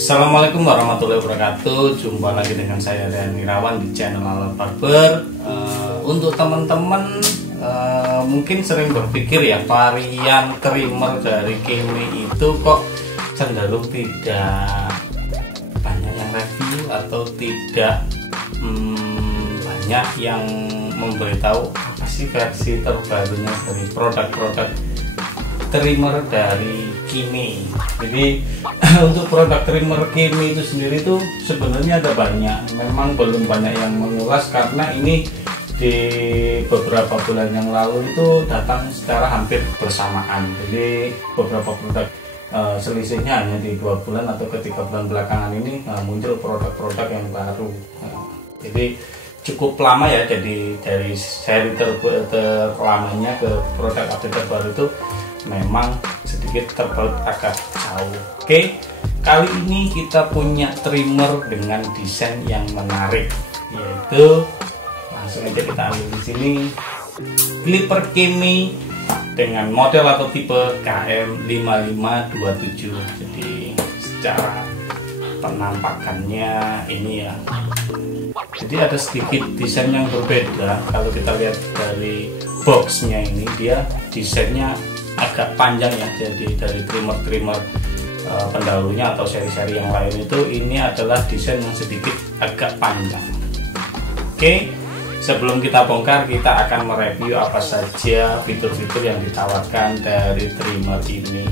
Assalamualaikum warahmatullahi wabarakatuh. Jumpa lagi dengan saya dan Irawan di channel Alat Barber. Untuk teman-teman mungkin sering berpikir ya, varian trimmer dari Kimi itu kok cenderung tidak banyak yang review atau tidak banyak yang memberitahu apa sih versi terbarunya dari produk-produk trimmer dari Kimi. Jadi untuk produk trimmer Kimi itu sendiri itu sebenarnya ada banyak, memang belum banyak yang mengulas karena ini di beberapa bulan yang lalu itu datang secara hampir bersamaan. Jadi beberapa produk selisihnya hanya di 2 bulan atau ke 3 bulan belakangan ini muncul produk-produk yang baru. Jadi cukup lama ya, jadi dari seri terlamanya ke produk update terbaru itu memang sedikit terpaut agak jauh. Oke, kali ini kita punya trimmer dengan desain yang menarik, yaitu langsung aja kita ambil di sini clipper Kimi dengan model atau tipe KM5527. Jadi secara penampakannya ini ya, jadi ada sedikit desain yang berbeda. Kalau kita lihat dari boxnya ini, dia desainnya agak panjang ya. Jadi dari trimmer-trimmer pendahulunya atau seri-seri yang lain itu, ini adalah desain yang sedikit agak panjang. Oke, sebelum kita bongkar, kita akan mereview apa saja fitur-fitur yang ditawarkan dari trimmer ini.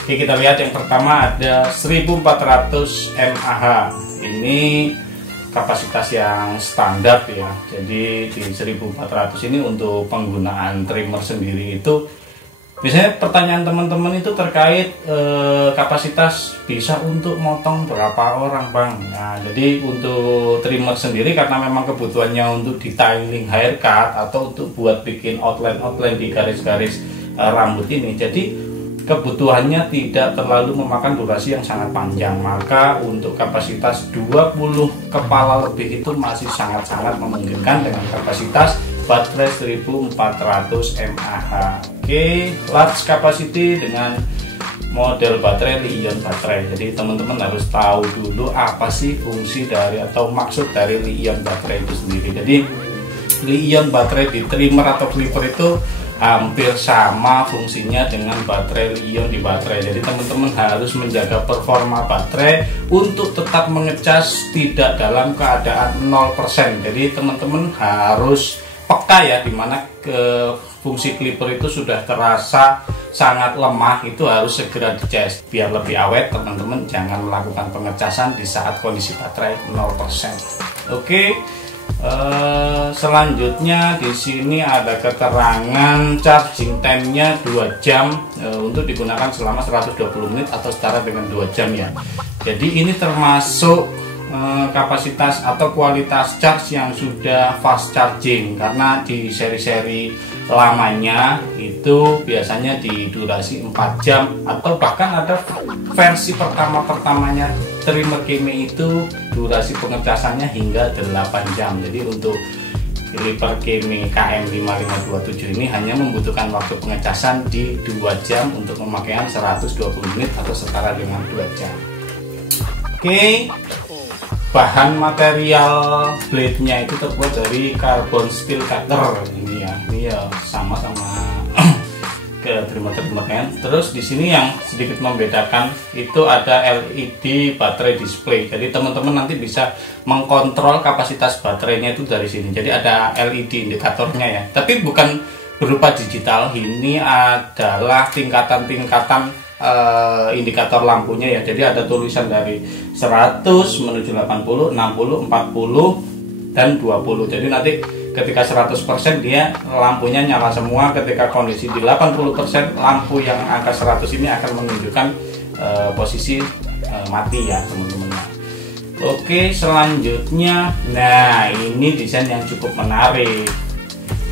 Oke, kita lihat yang pertama ada 1400 mAh. Ini kapasitas yang standar ya. Jadi di 1400 ini untuk penggunaan trimmer sendiri itu, biasanya pertanyaan teman-teman itu terkait kapasitas bisa untuk motong berapa orang bang. Nah, jadi untuk trimmer sendiri karena memang kebutuhannya untuk detailing haircut atau untuk buat bikin outline di garis-garis rambut ini, jadi kebutuhannya tidak terlalu memakan durasi yang sangat panjang. Maka untuk kapasitas 20 kepala lebih itu masih sangat-sangat memungkinkan dengan kapasitas baterai 1400 mAh. Oke, large capacity dengan model baterai Li-ion baterai. Jadi teman-teman harus tahu dulu apa sih fungsi dari atau maksud dari Li-ion baterai itu sendiri. Jadi Li-ion baterai di trimmer atau clipper itu hampir sama fungsinya dengan baterai Li-ion di baterai. Jadi teman-teman harus menjaga performa baterai untuk tetap mengecas tidak dalam keadaan 0%. Jadi teman-teman harus peka ya, dimana ke fungsi clipper itu sudah terasa sangat lemah, itu harus segera dicas biar lebih awet. Teman-teman jangan melakukan pengecasan di saat kondisi baterai 0%. Oke. Selanjutnya di sini ada keterangan charging time-nya 2 jam untuk digunakan selama 120 menit atau setara dengan 2 jam ya. Jadi ini termasuk kapasitas atau kualitas charge yang sudah fast charging, karena di seri-seri lamanya itu biasanya di durasi 4 jam atau bahkan ada versi pertamanya trimmer Kimi itu durasi pengecasannya hingga 8 jam. Jadi untuk clipper Kimi KM5527 ini hanya membutuhkan waktu pengecasan di 2 jam untuk pemakaian 120 menit atau setara dengan 2 jam. Oke, bahan material blade-nya itu terbuat dari carbon steel cutter ini ya, sama ke trimmer-trimmernya. Terus di sini yang sedikit membedakan itu ada LED baterai display. Jadi teman-teman nanti bisa mengkontrol kapasitas baterainya itu dari sini. Jadi ada LED indikatornya ya, tapi bukan berupa digital. Ini adalah tingkatan-tingkatan indikator lampunya ya. Jadi ada tulisan dari 100 menuju 80, 60, 40 dan 20. Jadi nanti ketika 100% dia lampunya nyala semua. Ketika kondisi di 80%, lampu yang angka 100 ini akan menunjukkan posisi mati ya teman-teman. Oke, selanjutnya, nah ini desain yang cukup menarik,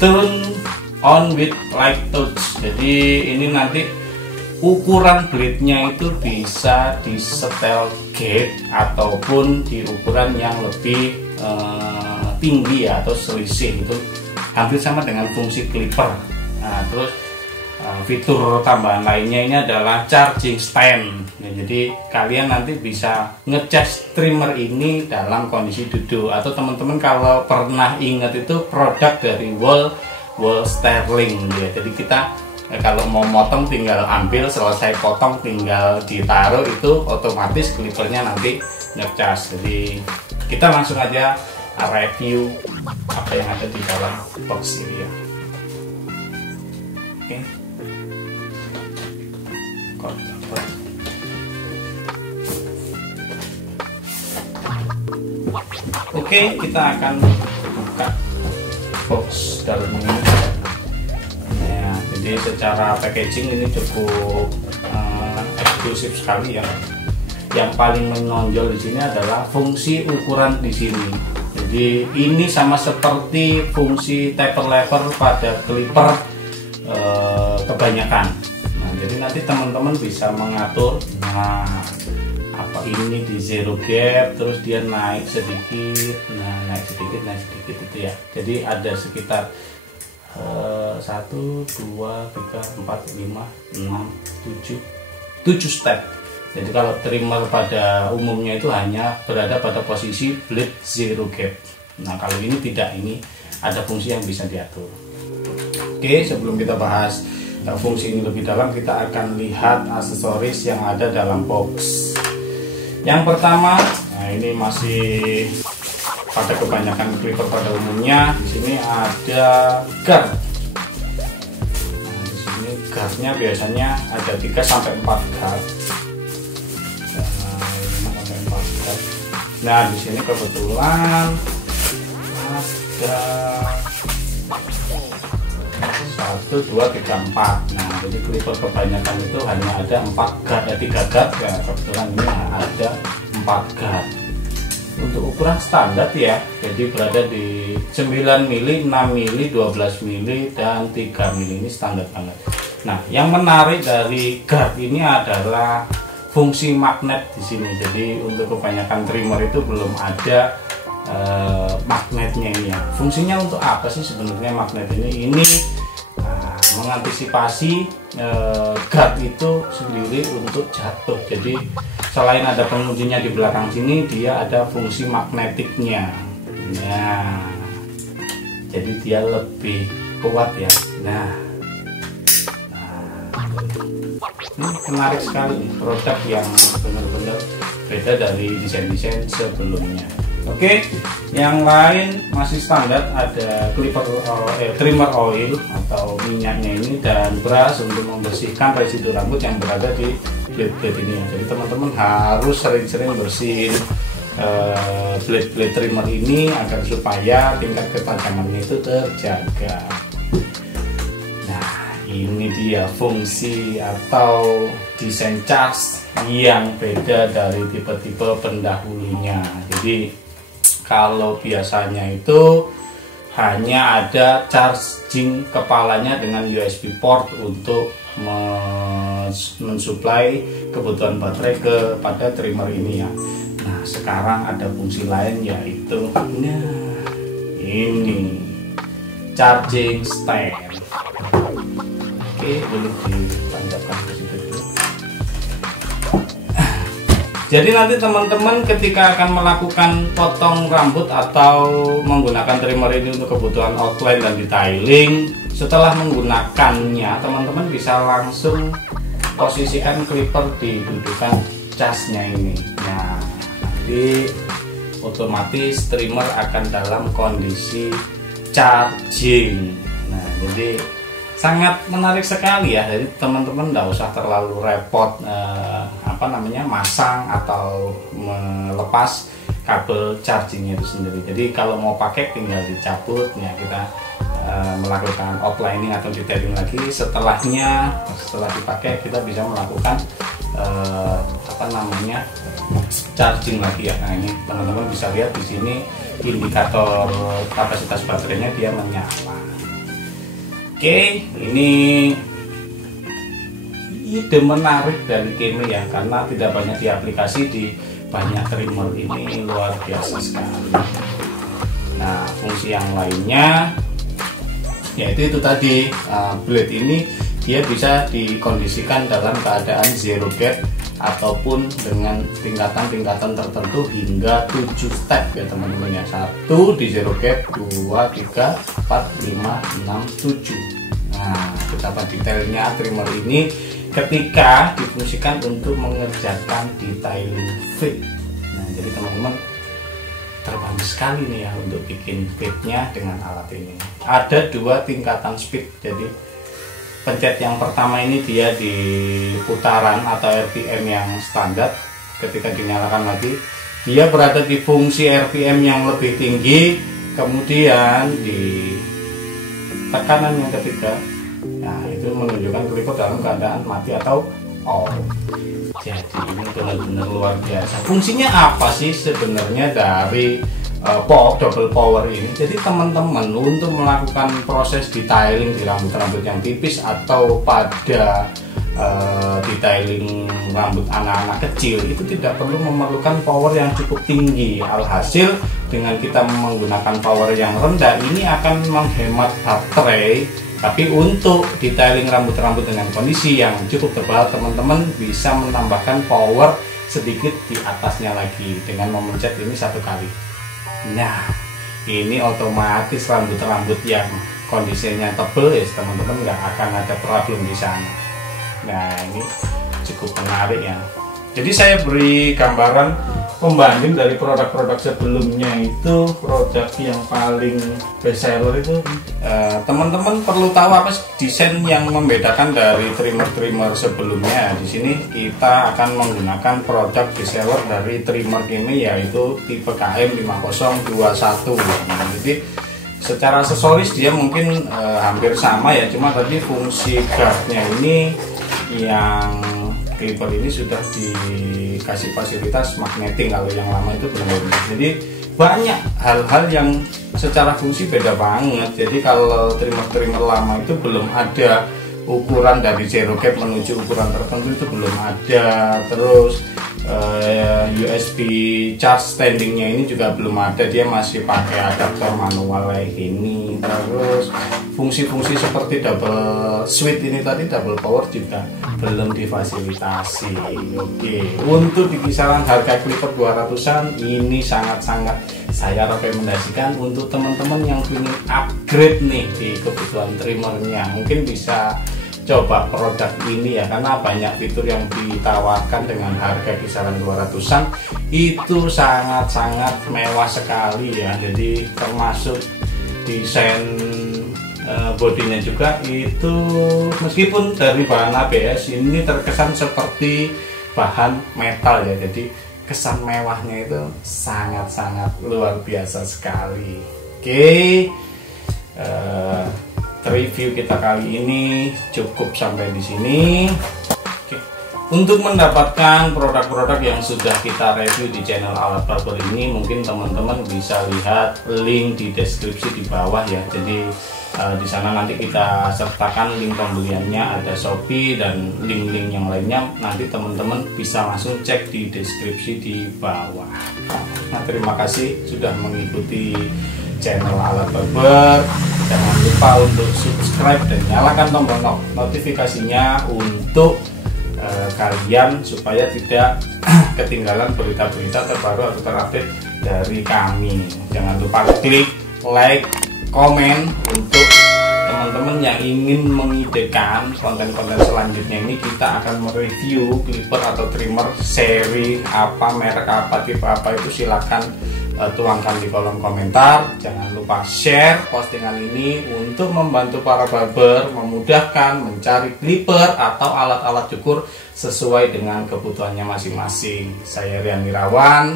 turn on with light touch. Jadi ini nanti ukuran blade-nya itu bisa disetel gate ataupun di ukuran yang lebih tinggi ya, atau selisih, itu hampir sama dengan fungsi clipper. Nah, terus fitur tambahan lainnya ini adalah charging stand. Ya, jadi kalian nanti bisa ngecas trimmer ini dalam kondisi duduk, atau teman-teman kalau pernah ingat itu produk dari Wall Sterling ya. Jadi kita kalau mau motong tinggal ambil, selesai potong tinggal ditaruh, itu otomatis clippernya nanti ngecas. Jadi kita langsung aja review apa yang ada di dalam box ini ya. Oke. Oke, kita akan buka box dalamnya. Ya, jadi secara packaging ini cukup eksklusif sekali ya. Yang paling menonjol di sini adalah fungsi ukuran di sini. Jadi ini sama seperti fungsi taper lever pada clipper kebanyakan. Nah, jadi nanti teman-teman bisa mengatur, apa ini di zero gap, terus dia naik sedikit, naik sedikit itu ya. Jadi ada sekitar 1, 2, 3, 4, 5, 6, 7 step. Jadi kalau trimmer pada umumnya itu hanya berada pada posisi blade zero gap. Nah, kalau ini tidak, ini ada fungsi yang bisa diatur. Oke, sebelum kita bahas fungsi ini lebih dalam, kita akan lihat aksesoris yang ada dalam box. Yang pertama, nah ini masih pada kebanyakan clipper pada umumnya. Di sini ada guard. Nah, di sini guardnya biasanya ada 3 sampai 4 guard. Nah, di sini kebetulan ada 1, 2, 3, 4. Nah, jadi clipper kebanyakan itu hanya ada 4 guard, 3 guard ya. Kebetulan ini ada 4 guard. Untuk ukuran standar ya, jadi berada di 9 mili, 6 mili, 12 mili, dan 3 mili. Ini standar banget. Nah, yang menarik dari guard ini adalah fungsi magnet di sini. Jadi untuk kebanyakan trimmer itu belum ada magnetnya ini ya. Fungsinya untuk apa sih sebenarnya magnet ini? Ini mengantisipasi guard itu sendiri untuk jatuh. Jadi selain ada penguncinya di belakang sini, dia ada fungsi magnetiknya. Nah, jadi dia lebih kuat ya. Nah, ini menarik sekali nih, produk yang benar-benar beda dari desain-desain sebelumnya. Oke, yang lain masih standar, ada trimmer oil atau minyaknya ini, dan brush untuk membersihkan residu rambut yang berada di blade-blade ini. Jadi teman-teman harus sering-sering bersihin blade-blade trimmer ini agar supaya tingkat ketajamannya itu terjaga. Nah, ini dia fungsi atau desain charge yang beda dari tipe-tipe pendahulunya. Jadi kalau biasanya itu hanya ada charging kepalanya dengan USB port untuk mensuplai kebutuhan baterai kepada trimmer ini ya. Nah, sekarang ada fungsi lain, yaitu ini charging stand. Oke, boleh ditancapkan ke situ dulu. Jadi nanti teman-teman ketika akan melakukan potong rambut atau menggunakan trimmer ini untuk kebutuhan outline dan detailing, setelah menggunakannya teman-teman bisa langsung posisikan clipper di dudukan casnya ini. Nah, nanti otomatis trimmer akan dalam kondisi charging. Nah, jadi sangat menarik sekali ya. Jadi teman-teman tidak usah terlalu repot masang atau melepas kabel chargingnya itu sendiri. Jadi kalau mau pakai tinggal dicabut ya, kita melakukan outlining atau detailing lagi. Setelah dipakai kita bisa melakukan charging lagi ya. Nah, ini teman-teman bisa lihat di sini indikator kapasitas baterainya dia menyala. Oke, ini ide menarik dari Kemi ya, karena tidak banyak diaplikasi di banyak trimmer ini, luar biasa sekali. Nah, fungsi yang lainnya yaitu itu tadi, blade ini dia bisa dikondisikan dalam keadaan zero gap ataupun dengan tingkatan-tingkatan tertentu hingga 7 step ya teman-teman ya. 1 di zero gap, 2, 3, 4, 5, 6, 7. Nah, betapa detailnya trimmer ini ketika difungsikan untuk mengerjakan detailing fit. Nah, jadi teman-teman terbantu sekali nih ya untuk bikin fitnya dengan alat ini. Ada 2 tingkatan speed, jadi pencet yang pertama ini dia di putaran atau RPM yang standar. Ketika dinyalakan lagi dia berada di fungsi RPM yang lebih tinggi, kemudian di tekanan yang ketiga, nah itu menunjukkan clipper dalam keadaan mati atau on. Jadi ini benar-benar luar biasa. Fungsinya apa sih sebenarnya dari double power ini? Jadi teman-teman untuk melakukan proses detailing di rambut-rambut yang tipis atau pada detailing rambut anak-anak kecil itu tidak perlu memerlukan power yang cukup tinggi. Alhasil dengan kita menggunakan power yang rendah ini akan menghemat baterai. Tapi untuk detailing rambut-rambut dengan kondisi yang cukup tebal, teman-teman bisa menambahkan power sedikit di atasnya lagi dengan memencet ini 1 kali. Nah, ini otomatis rambut-rambut yang kondisinya tebal ya teman-teman nggak akan ada problem di sana. Nah, ini cukup menarik ya. Jadi saya beri gambaran pembanding dari produk-produk sebelumnya. Itu produk yang paling best seller itu teman-teman perlu tahu apa desain yang membedakan dari trimmer-trimmer sebelumnya. Di sini kita akan menggunakan produk best seller dari trimmer ini yaitu tipe KM5021. Nah, jadi secara aksesoris dia mungkin hampir sama ya, cuma tadi fungsi guardnya ini yang clipper ini sudah dikasih fasilitas magneting, kalau yang lama itu belum. Jadi banyak hal-hal yang secara fungsi beda banget. Jadi kalau trimmer-trimmer lama itu belum ada ukuran dari zero gap menuju ukuran tertentu, itu belum ada. Terus USB charge standingnya ini juga belum ada, dia masih pakai adaptor manual kayak gini. Terus fungsi-fungsi seperti double switch ini tadi, double power juga belum difasilitasi. Oke, untuk di kisaran harga clipper 200-an ini sangat-sangat saya rekomendasikan untuk teman-teman yang ingin upgrade nih di kebutuhan trimmernya. Mungkin bisa coba produk ini ya, karena banyak fitur yang ditawarkan dengan harga kisaran 200-an itu sangat-sangat mewah sekali ya. Jadi termasuk desain bodinya juga itu meskipun dari bahan ABS ini terkesan seperti bahan metal ya, jadi kesan mewahnya itu sangat-sangat luar biasa sekali. Oke, review kita kali ini cukup sampai di sini. Oke. Untuk mendapatkan produk-produk yang sudah kita review di channel Alat Barber ini, mungkin teman-teman bisa lihat link di deskripsi di bawah ya. Jadi di sana nanti kita sertakan link pembeliannya, ada Shopee dan link-link yang lainnya. Nanti teman-teman bisa langsung cek di deskripsi di bawah. Nah, terima kasih sudah mengikuti channel Alat Barber. Jangan lupa untuk subscribe dan nyalakan tombol notifikasinya untuk kalian supaya tidak ketinggalan berita-berita terbaru atau terupdate dari kami. Jangan lupa klik like, komen untuk teman-teman yang ingin mengidekan konten-konten selanjutnya. Ini kita akan mereview clipper atau trimmer seri apa, merek apa, tipe apa, itu silakan tuangkan di kolom komentar. Jangan lupa share postingan ini untuk membantu para barber memudahkan mencari clipper atau alat-alat cukur sesuai dengan kebutuhannya masing-masing. Saya Rian Irawan,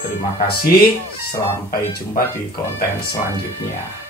terima kasih, sampai jumpa di konten selanjutnya.